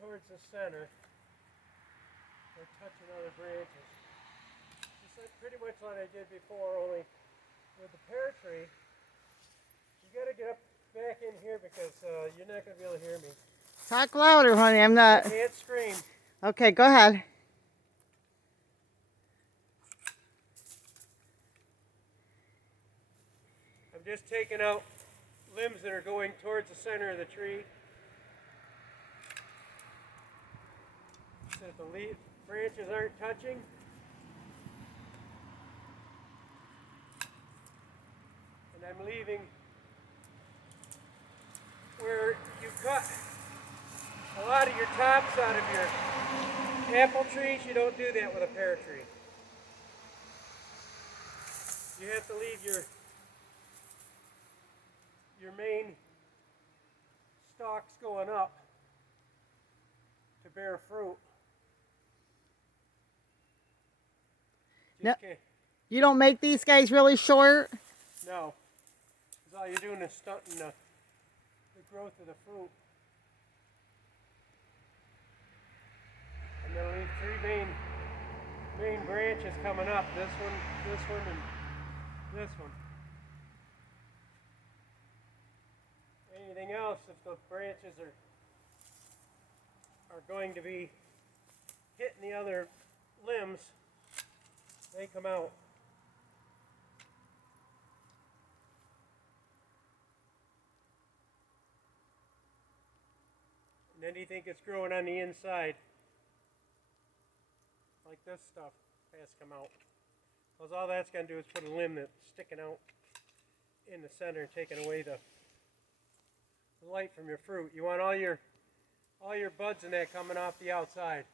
towards the center or touching other branches. Just like pretty much like I did before, only with the pear tree, you got to get up back in here because you're not going to be able to hear me. Talk louder, honey. I'm not. I can't scream. Okay, go ahead. I'm just taking out limbs that are going towards the center of the tree so that the branches aren't touching. And I'm leaving where you cut a lot of your tops out of your apple trees. You don't do that with a pear tree. You have to leave your main stalks going up to bear fruit. No, you don't make these guys really short? No. Because all you're doing is stunting the growth of the fruit. And then leave three main branches coming up. This one, and this one. Anything else, if the branches are going to be hitting the other limbs, they come out. And then you think it's growing on the inside, like this stuff has come out. Because all that's going to do is put a limb that's sticking out in the center and taking away the light from your fruit. You want all your buds in that coming off the outside.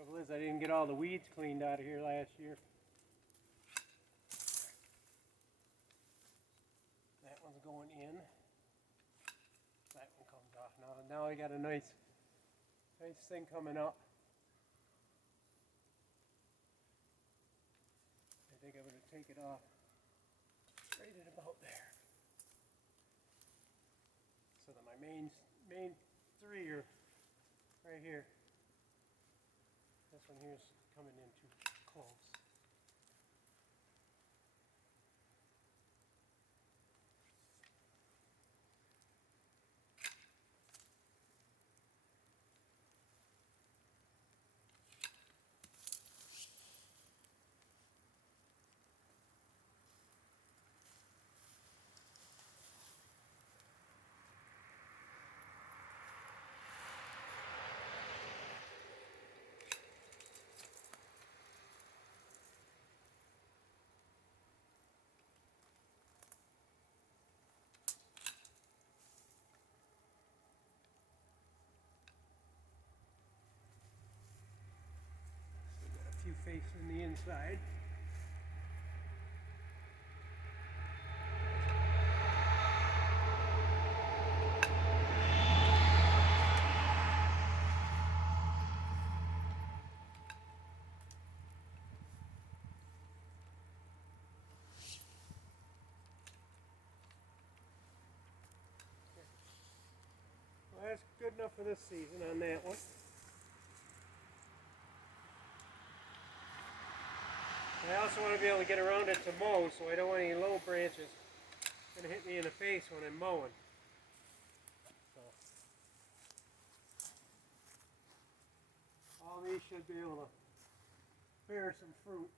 Trouble is, I didn't get all the weeds cleaned out of here last year. That one's going in. That one comes off now. Now I got a nice thing coming up. I think I'm going to take it off right at about there. So that my main three are right here. This one here is coming in too close. Few faces in the inside. Well, that's good enough for this season on that one. I also want to be able to get around it to mow, so I don't want any low branches going to hit me in the face when I'm mowing. So, all these should be able to bear some fruit.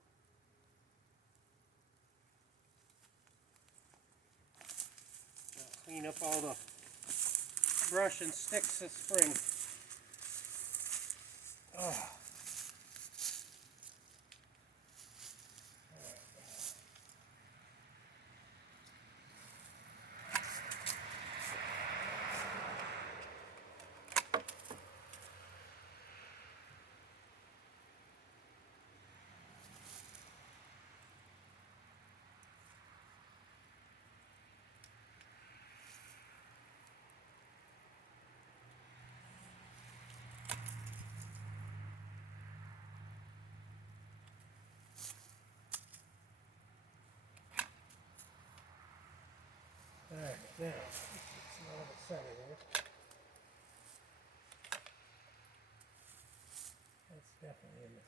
I'll clean up all the brush and sticks this spring. Oh.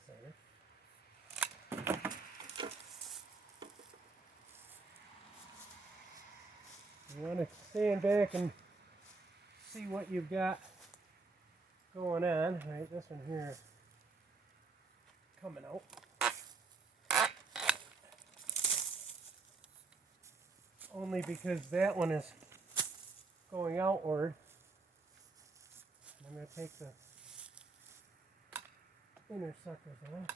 center. You want to stand back and see what you've got going on. Right, this one here is coming out. Only because that one is going outward. I'm going to take the inner suckers off.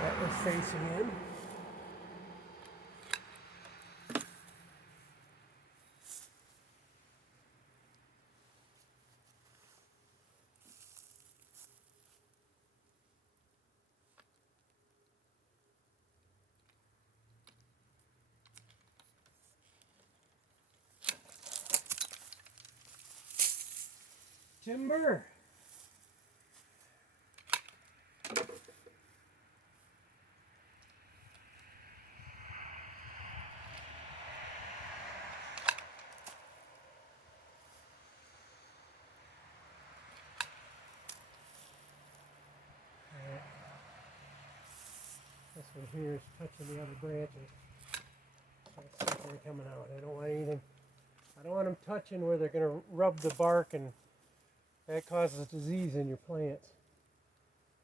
That was facing in. Timber. This one here is touching the other branches. So they're coming out. I don't want anything. I don't want them touching where they're going to rub the bark, and that causes disease in your plants.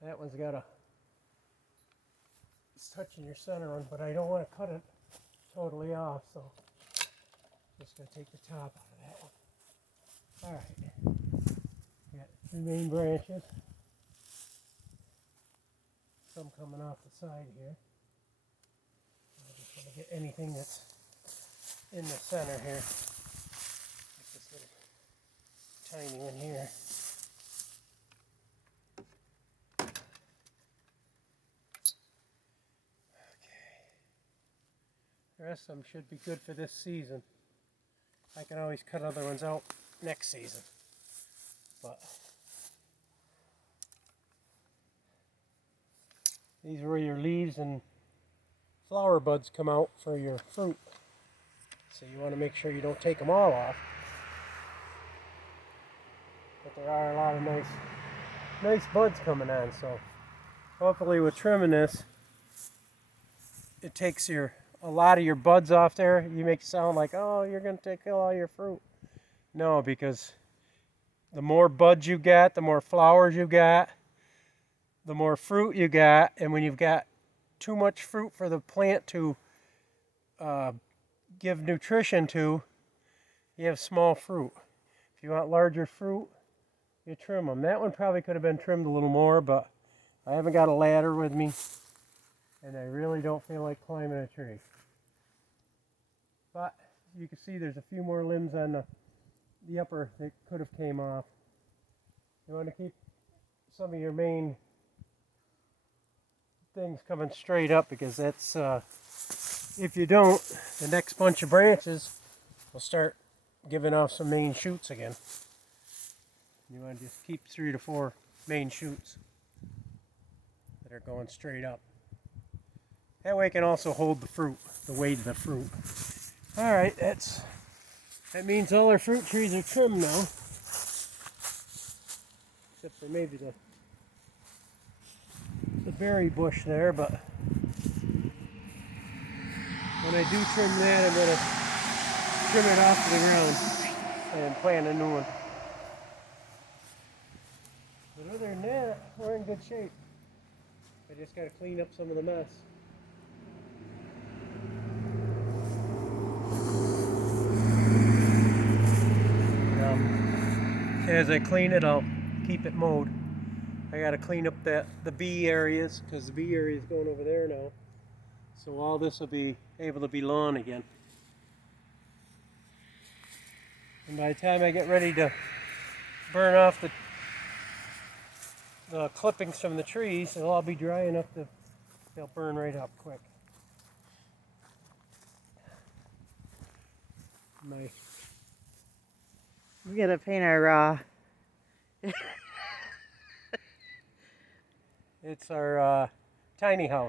That one's got a. It's touching your center one, but I don't want to cut it totally off, so just going to take the top out of that one. All right. Got 3 main branches. Some coming off the side here. I just want to get anything that's in the center here. Like this little tiny one here. Okay. The rest of them should be good for this season. I can always cut other ones out next season. But these are where your leaves and flower buds come out for your fruit. So you want to make sure you don't take them all off. But there are a lot of nice buds coming on. So hopefully with trimming this, it takes a lot of your buds off there. You make it sound like, oh, you're going to kill all your fruit. No, because the more buds you got, the more flowers you got, the more fruit you got, and when you've got too much fruit for the plant to give nutrition to, you have small fruit. If you want larger fruit, you trim them. That one probably could have been trimmed a little more, but I haven't got a ladder with me, and I really don't feel like climbing a tree. But you can see there's a few more limbs on the upper that could have came off. You want to keep some of your main things coming straight up, because that's if you don't, the next bunch of branches will start giving off some main shoots again. You want to just keep 3 to 4 main shoots that are going straight up. That way it can also hold the fruit, the weight of the fruit. All right, that means all our fruit trees are trimmed now, except for maybe the berry bush there. But when I do trim that, I'm going to trim it off to the ground and plant a new one. But other than that, we're in good shape. I just got to clean up some of the mess. As I clean it, I'll keep it mowed. I got to clean up the bee areas, because the bee area is going over there now. So all this will be able to be lawn again. And by the time I get ready to burn off the clippings from the trees, it'll all be dry enough they'll burn right up quick. We gotta paint our It's our tiny house.